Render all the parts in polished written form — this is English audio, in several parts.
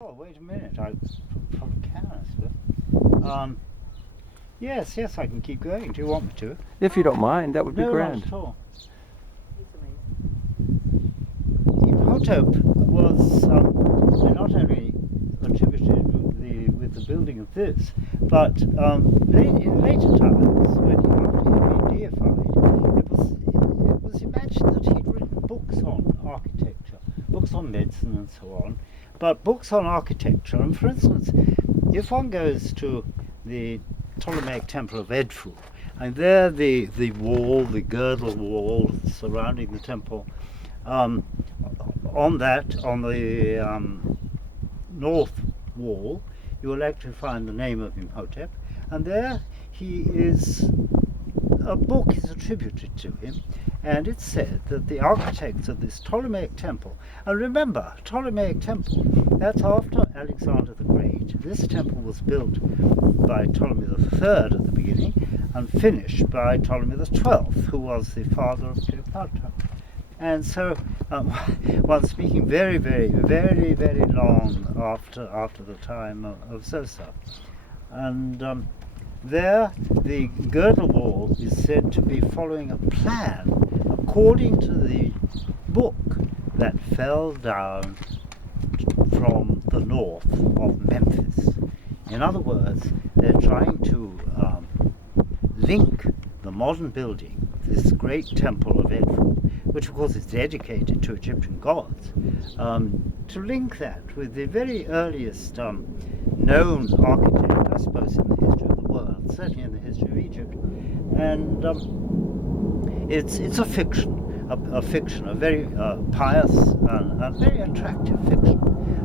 Oh, wait a minute. I probably can, I suppose. Yes, I can keep going. Do you want me to? If you don't mind, that would be No, grand. not at all. Imhotep was not only attributed with the building of this, but in later times, when after he had been deified, it was imagined that he'd written books on architecture, books on medicine and so on, but books on architecture. And for instance, if one goes to the Ptolemaic temple of Edfu, and there the wall, the girdle wall surrounding the temple, on the north wall, you will actually find the name of Imhotep, and there a book is attributed to him, and it's said that the architects of this Ptolemaic temple, and remember, Ptolemaic temple, that's after Alexander the Great. This temple was built by Ptolemy III at the beginning, and finished by Ptolemy XII, who was the father of Cleopatra. And so one's speaking very, very, very, very long after the time of Zosa. And there the girdle wall is said to be following a plan according to the book that fell down from the north of Memphis. In other words, they're trying to link the modern building, this great temple of Edfu, which of course is dedicated to Egyptian gods, to link that with the very earliest known architect, I suppose, in the history of the world, certainly in the history of Egypt. And it's a fiction, a very pious and very attractive fiction.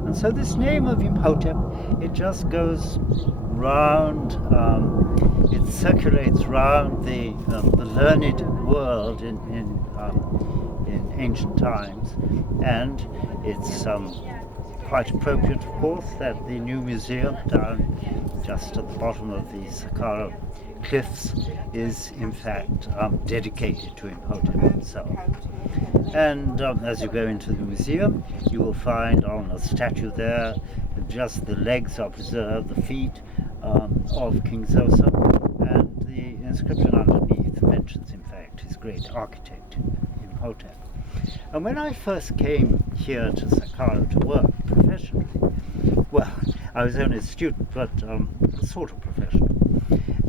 And so this name of Imhotep, it just goes round, it circulates round the learned world in ancient times, and it's quite appropriate, of course, that the new museum down just at the bottom of the Saqqara cliffs is in fact dedicated to Imhotep himself. And as you go into the museum, you will find on a statue there just the legs are preserved, the feet of King Zosa, and the inscription underneath mentions in fact his great architect Imhotep. And when I first came here to Saqqara to work professionally, well, I was only a student, but sort of professional,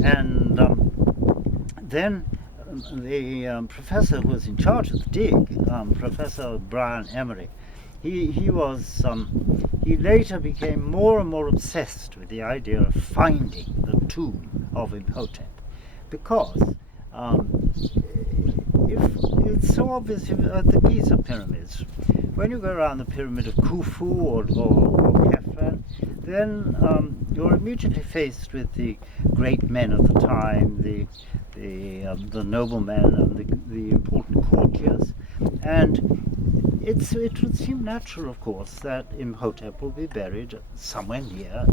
and then the professor who was in charge of the dig, Professor Brian Emery, he later became more and more obsessed with the idea of finding the tomb of Imhotep, because if it's so obvious at the Giza pyramids, when you go around the pyramid of Khufu or Khafre, then you're immediately faced with the great men of the time, the noblemen and the important courtiers, and it would seem natural, of course, that Imhotep will be buried somewhere near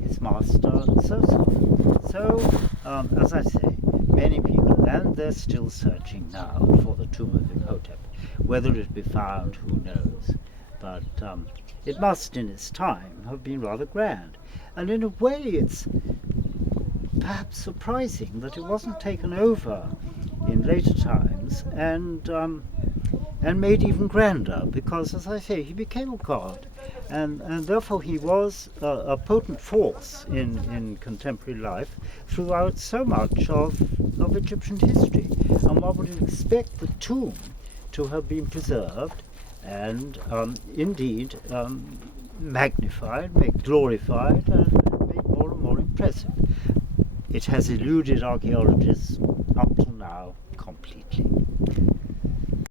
his master Zosa. So, as I say, many people, and they're still searching now for the tomb of Imhotep. Whether it be found, who knows? But it must, in its time, have been rather grand. And in a way, it's perhaps surprising that it wasn't taken over in later times and made even grander, because, as I say, he became a god, and therefore he was a potent force in contemporary life throughout so much of Egyptian history. And one would expect the tomb to have been preserved and indeed magnified, glorified, and made more and more impressive. It has eluded archaeologists up till now completely.